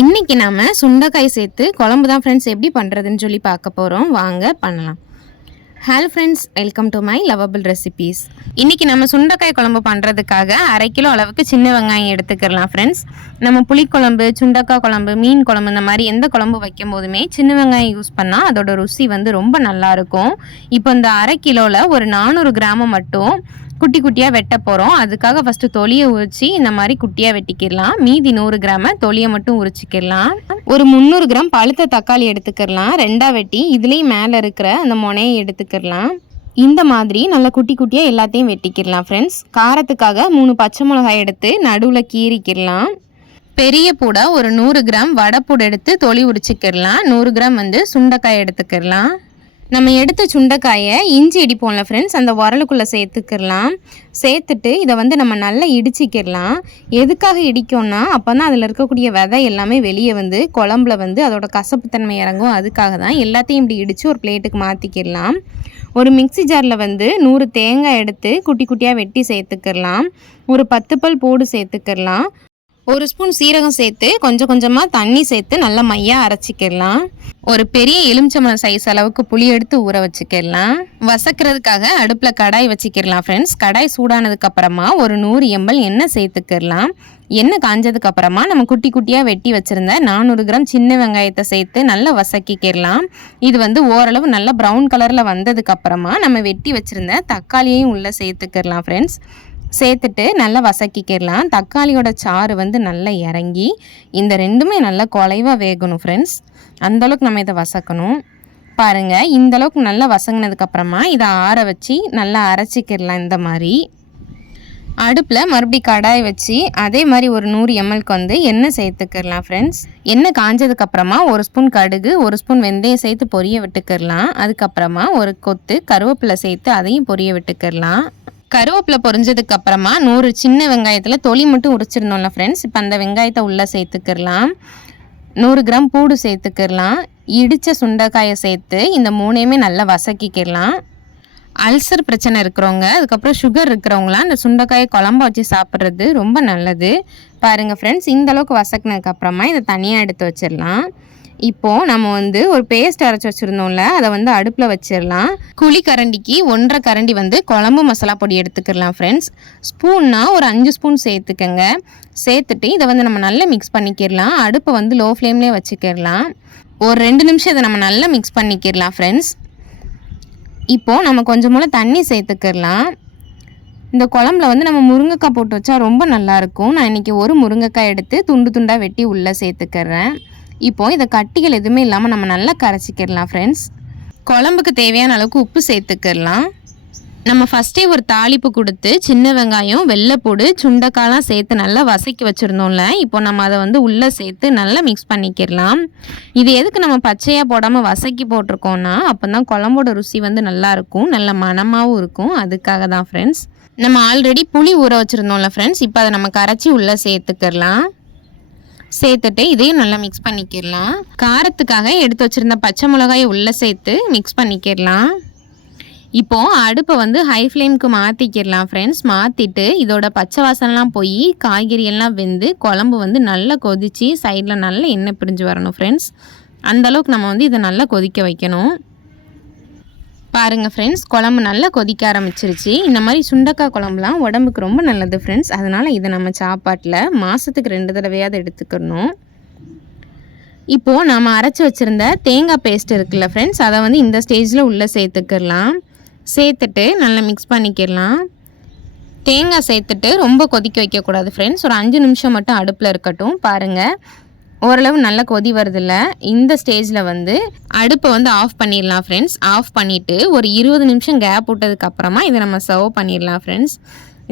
இன்றைக்கி நம்ம சுண்டைக்காய் சேர்த்து குழம்பு தான் ஃப்ரெண்ட்ஸ் எப்படி பண்ணுறதுன்னு சொல்லி பார்க்க போகிறோம். வாங்க பண்ணலாம். Hello friends, welcome to my lovable recipes. இன்றைக்கி நம்ம சுண்டைக்காய் குழம்பு பண்ணுறதுக்காக 1/2 கிலோ அளவுக்கு சின்ன வெங்காயம் எடுத்துக்கலாம் ஃப்ரெண்ட்ஸ். நம்ம புளிக்குழம்பு, சுண்டைக்காய் குழம்பு, மீன் குழம்பு இந்த மாதிரி எந்த குழம்பு வைக்கும் போதுமே சின்ன வெங்காயம் யூஸ் பண்ணால் அதோட ருசி ரொம்ப நல்லாயிருக்கும். இப்போ இந்த 1/2 கிலோவில் ஒரு 400 கிராம் மட்டும் குட்டி குட்டியாக வெட்ட போகிறோம். அதுக்காக ஃபஸ்ட்டு தொலியை உரித்து இந்த மாதிரி குட்டியாக வெட்டிக்கிடலாம். மீதி 100 கிராம தொலியை மட்டும் உரிச்சிக்கிடலாம். ஒரு 300 கிராம் பழுத்த தக்காளி எடுத்துக்கிடலாம். 2ஆக வெட்டி இதுலேயும் மேலே இருக்கிற அந்த முனையை எடுத்துக்கிடலாம். இந்த மாதிரி நல்லா குட்டி குட்டியாக எல்லாத்தையும் வெட்டிக்கிடலாம் ஃப்ரெண்ட்ஸ். காரத்துக்காக 3 பச்சை மிளகாய் எடுத்து நடுவில் கீறிக்கிடலாம். பெரிய பூடை ஒரு 100 கிராம் வடைப்பூடு எடுத்து தொலி உரிச்சிக்கிடலாம். 100 கிராம் சுண்டைக்காய் எடுத்துக்கிடலாம். நம்ம எடுத்த சுண்டைக்காயை இஞ்சி இடிப்போம்ல ஃப்ரெண்ட்ஸ், அந்த உரலுக்குள்ளே சேர்த்துக்கிடலாம். சேர்த்துட்டு இதை நம்ம நல்லா இடிச்சிக்கிடலாம். எதுக்காக இடிக்கோன்னா அப்போ தான் அதில் இருக்கக்கூடிய விதை எல்லாமே வெளியே குழம்புல அதோட கசப்புத்தன்மை இறங்கும். அதுக்காக தான் எல்லாத்தையும் இப்படி இடித்து ஒரு பிளேட்டுக்கு மாற்றிக்கிடலாம். ஒரு மிக்சி ஜாரில் 100 தேங்காய் எடுத்து குட்டி குட்டியாக வெட்டி சேர்த்துக்கிடலாம். ஒரு 10 பல் பூடு சேர்த்துக்கிடலாம். 1 ஸ்பூன் சீரகம் சேர்த்து கொஞ்சம் கொஞ்சமாக தண்ணி சேர்த்து நல்லா மையாக அரைச்சிக்கிடலாம். ஒரு பெரிய எலுமிச்சம்பழம் சைஸ் அளவுக்கு புளி எடுத்து ஊற வச்சுக்கிடலாம். வசக்கிறதுக்காக அடுப்பில் கடாய் வச்சுக்கிடலாம் ஃப்ரெண்ட்ஸ். கடாய் சூடானதுக்கப்புறமா ஒரு 100 ml எண்ணெய் சேர்த்துக்கிடலாம். எண்ணெய் காஞ்சதுக்கு அப்புறமா நம்ம குட்டி குட்டியாக வெட்டி வச்சுருந்த 400 கிராம் சின்ன வெங்காயத்தை சேர்த்து நல்லா வசக்கிக்கிடலாம். இது ஓரளவு நல்லா ப்ரௌன் கலரில் வந்ததுக்கப்புறமா நம்ம வெட்டி வச்சுருந்த தக்காளியையும் உள்ளே சேர்த்துக்கிடலாம் ஃப்ரெண்ட்ஸ். சேர்த்துட்டு நல்லா வசக்கிக்கிடலாம். தக்காளியோட சாறு நல்லா இறங்கி இந்த ரெண்டுமே நல்லா குலைவாக வேகணும் ஃப்ரெண்ட்ஸ். அந்தளவுக்கு நம்ம இதை வசக்கணும். பாருங்கள், இந்தளவுக்கு நல்லா வசங்கினதுக்கப்புறமா இதை ஆற வச்சு நல்லா அரைச்சிக்கிடலாம். இந்த மாதிரி அடுப்பில் மறுபடியும் கடாய் வச்சு அதே மாதிரி ஒரு 100 ml எண்ணெய் சேர்த்துக்கிடலாம் ஃப்ரெண்ட்ஸ். எண்ணெய் காஞ்சதுக்கப்புறமா 1 ஸ்பூன் கடுகு, 1 ஸ்பூன் வெந்தயம் சேர்த்து பொரிய விட்டுக்கிடலாம். அதுக்கப்புறமா ஒரு கொத்து கருவேப்பிலை சேர்த்து அதையும் பொரிய விட்டுக்கிடலாம். கருவேப்பிலை பொரிஞ்சதுக்கு அப்புறமா 100 சின்ன வெங்காயத்தில் தொலி மட்டும் உரிச்சிருந்தோம்ல ஃப்ரெண்ட்ஸ், இப்போ அந்த வெங்காயத்தை உள்ளே சேர்த்துக்கிடலாம். 100 கிராம் பூடு சேர்த்துக்கிடலாம். இடித்த சுண்டைக்காயை சேர்த்து இந்த 3ஐயுமே நல்லா வசக்கிக்கிடலாம். அல்சர் பிரச்சனை இருக்கிறவங்க, அதுக்கப்புறம் சுகர் இருக்கிறவங்களாம் இந்த சுண்டைக்காயை குழம்பா வச்சு சாப்பிட்றது ரொம்ப நல்லது. பாருங்கள் ஃப்ரெண்ட்ஸ், இந்தளவுக்கு வசக்கினதுக்கப்புறமா இதை தனியாக எடுத்து வச்சிடலாம். இப்போது நம்ம ஒரு பேஸ்ட் அரைச்சி வச்சுருந்தோம்ல, அதை அடுப்பில் வச்சிடலாம். குழி கரண்டிக்கு 1.5 கரண்டி குழம்பு மசாலா பொடி எடுத்துக்கிடலாம் ஃப்ரெண்ட்ஸ். ஸ்பூன்னா ஒரு 5 ஸ்பூன் சேர்த்துக்கங்க. சேர்த்துட்டு இதை நம்ம நல்லா மிக்ஸ் பண்ணிக்கிடலாம். அடுப்பை லோ ஃப்ளேம்லேயே வச்சுக்கிடலாம். ஒரு 2 நிமிஷம் இதை நம்ம நல்லா மிக்ஸ் பண்ணிக்கிடலாம் ஃப்ரெண்ட்ஸ். இப்போது நம்ம கொஞ்சம் போல் தண்ணி சேர்த்துக்கிடலாம். இந்த குழம்புல நம்ம முருங்கைக்காய் போட்டு வச்சா ரொம்ப நல்லாயிருக்கும். நான் இன்றைக்கி ஒரு முருங்கைக்காய் எடுத்து துண்டு துண்டாக வெட்டி உள்ளே சேர்த்துக்கிறேன். இப்போது இதை கட்டிகள் எதுவுமே இல்லாமல் நம்ம நல்லா கரைச்சிக்கிடலாம் ஃப்ரெண்ட்ஸ். குழம்புக்கு தேவையான அளவுக்கு உப்பு சேர்த்துக்கிடலாம். நம்ம ஃபஸ்ட்டே ஒரு தாளிப்பு கொடுத்து சின்ன வெங்காயம், வெள்ளைப்பூடு, சுண்டைக்காய்லாம் சேர்த்து நல்லா வசக்கி வச்சுருந்தோம்ல, இப்போ நம்ம அதை உள்ளே சேர்த்து நல்லா மிக்ஸ் பண்ணிக்கிடலாம். இது எதுக்கு நம்ம பச்சையாக போடாமல் வசக்கி போட்டிருக்கோன்னா அப்போ தான் குழம்போட ருசி நல்லாயிருக்கும், நல்ல மணமாகவும் இருக்கும். அதுக்காக தான் ஃப்ரெண்ட்ஸ். நம்ம ஆல்ரெடி புளி ஊற வச்சுருந்தோம்ல ஃப்ரெண்ட்ஸ், இப்போ அதை நம்ம கரைச்சி உள்ளே சேர்த்துக்கிடலாம். சேர்த்துட்டு இதையும் நல்லா மிக்ஸ் பண்ணிக்கிடலாம். காரத்துக்காக எடுத்து வச்சுருந்த பச்சை மிளகாயை உள்ளே சேர்த்து மிக்ஸ் பண்ணிக்கிடலாம். இப்போது அடுப்பை ஹை ஃப்ளேமுக்கு மாற்றிக்கிடலாம் ஃப்ரெண்ட்ஸ். மாற்றிட்டு இதோட பச்சை வாசனைலாம் போய் காய்கறி எல்லாம் வெந்து குழம்பு நல்லா கொதித்து சைடில் நல்லா எண்ணெய் பிரிஞ்சு வரணும் ஃப்ரெண்ட்ஸ். அந்தளவுக்கு நம்ம இதை நல்லா கொதிக்க வைக்கணும். பாருங்கள் ஃப்ரெண்ட்ஸ், குழம்பு நல்லா கொதிக்க ஆரம்பிச்சிருச்சு. இந்த மாதிரி சுண்டைக்காய் குழம்புலாம் உடம்புக்கு ரொம்ப நல்லது ஃப்ரெண்ட்ஸ். அதனால் இதை நம்ம சாப்பாட்டில் மாதத்துக்கு 2 தடவையாவது எடுத்துக்கணும். இப்போது நம்ம அரைச்சி வச்சுருந்த தேங்காய் பேஸ்ட் இருக்குல்ல ஃப்ரெண்ட்ஸ், அதை இந்த ஸ்டேஜில் உள்ளே சேர்த்துக்கிடலாம். சேர்த்துட்டு நல்லா மிக்ஸ் பண்ணிக்கிடலாம். தேங்காய் சேர்த்துட்டு ரொம்ப கொதிக்க வைக்கக்கூடாது ஃப்ரெண்ட்ஸ். ஒரு 5 நிமிஷம் மட்டும் அடுப்பில் இருக்கட்டும். பாருங்கள், ஓரளவு நல்லா கொதி வருதில்ல, இந்த ஸ்டேஜில் அடுப்பை ஆஃப் பண்ணிடலாம் ஃப்ரெண்ட்ஸ். ஆஃப் பண்ணிவிட்டு ஒரு 20 நிமிஷம் கேப் விட்டதுக்கப்புறமா இதை நம்ம சர்வ் பண்ணிடலாம் ஃப்ரெண்ட்ஸ்.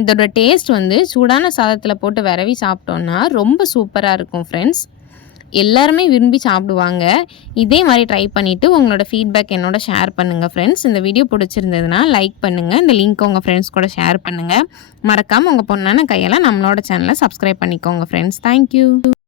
இதோட டேஸ்ட் சூடான சாதத்தில் போட்டு விரவி சாப்பிட்டோன்னா ரொம்ப சூப்பராக இருக்கும் ஃப்ரெண்ட்ஸ். எல்லாருமே விரும்பி சாப்பிடுவாங்க. இதே மாதிரி ட்ரை பண்ணிவிட்டு உங்களோட ஃபீட்பேக் என்னோட ஷேர் பண்ணுங்கள் ஃப்ரெண்ட்ஸ். இந்த வீடியோ பிடிச்சிருந்ததுன்னா லைக் பண்ணுங்கள். இந்த லிங்க் உங்கள் ஃப்ரெண்ட்ஸ் கூட ஷேர் பண்ணுங்கள். மறக்காமல் உங்கள் பொண்ணான கையெல்லாம் நம்மளோட சேனலை சப்ஸ்கிரைப் பண்ணிக்கோங்க ஃப்ரெண்ட்ஸ். தேங்க்யூ.